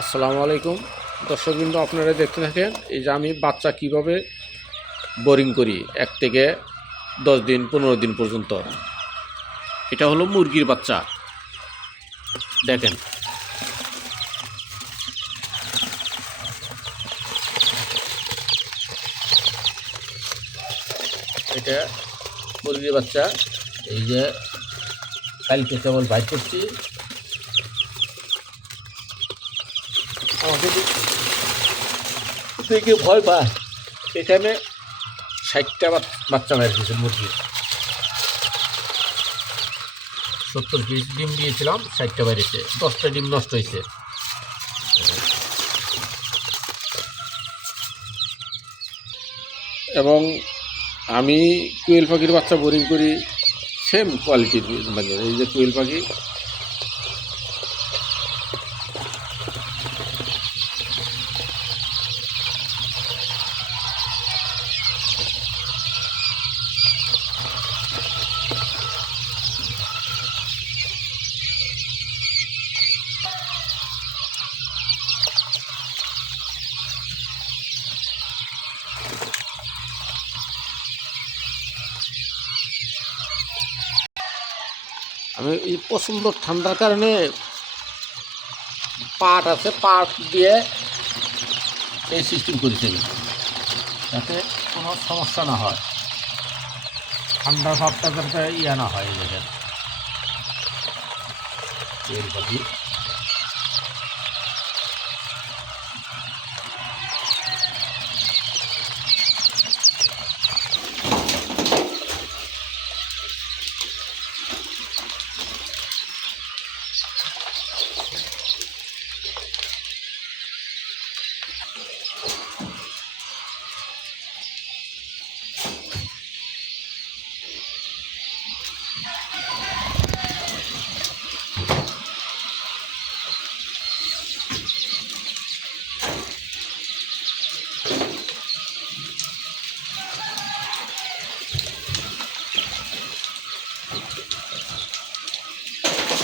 আসসালামু আলাইকুম দর্শকবৃন্দ, আপনারা দেখতে থাকেন। এই যে আমি বাচ্চা কিভাবে বোরিং করি 1 থেকে 10 দিন 15 দিন পর্যন্ত। এটা হলো মুরগির বাচ্চা, দেখেন। এটা মুরগির বাচ্চা, এই যে কালকে কেবল বাইর করছি। আমাকে দেখে ভয় পায়। এখানে 60টা বাচ্চা বাইর দিয়েছে মুরগির। 70 পিস ডিম দিয়েছিলাম, 60টা বাইরেছে, 10টা ডিম নষ্ট হয়েছে। এবং আমি কোয়েল পাখির বাচ্চা বোরিং করি সেম কোয়ালিটির, মানে এই যে কোয়েল পাখি, আমি এই প্রচণ্ড ঠান্ডার কারণে পাট আছে, পাট দিয়ে এই সিস্টেম করেছি আমি, যাতে কোনো সমস্যা না হয়, ঠান্ডার ভাবটা যাতে না হয়। এই দেখেন কোয়েল পাখি।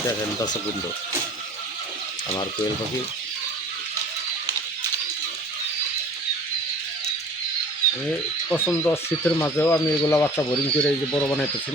দেখেন দর্শকবৃন্দ, আমার কোয়েল পাখি। প্রচণ্ড শীতের মাঝেও আমি এগুলো বাচ্চা বোরিং করে এই যে বড় বানাইতেছি।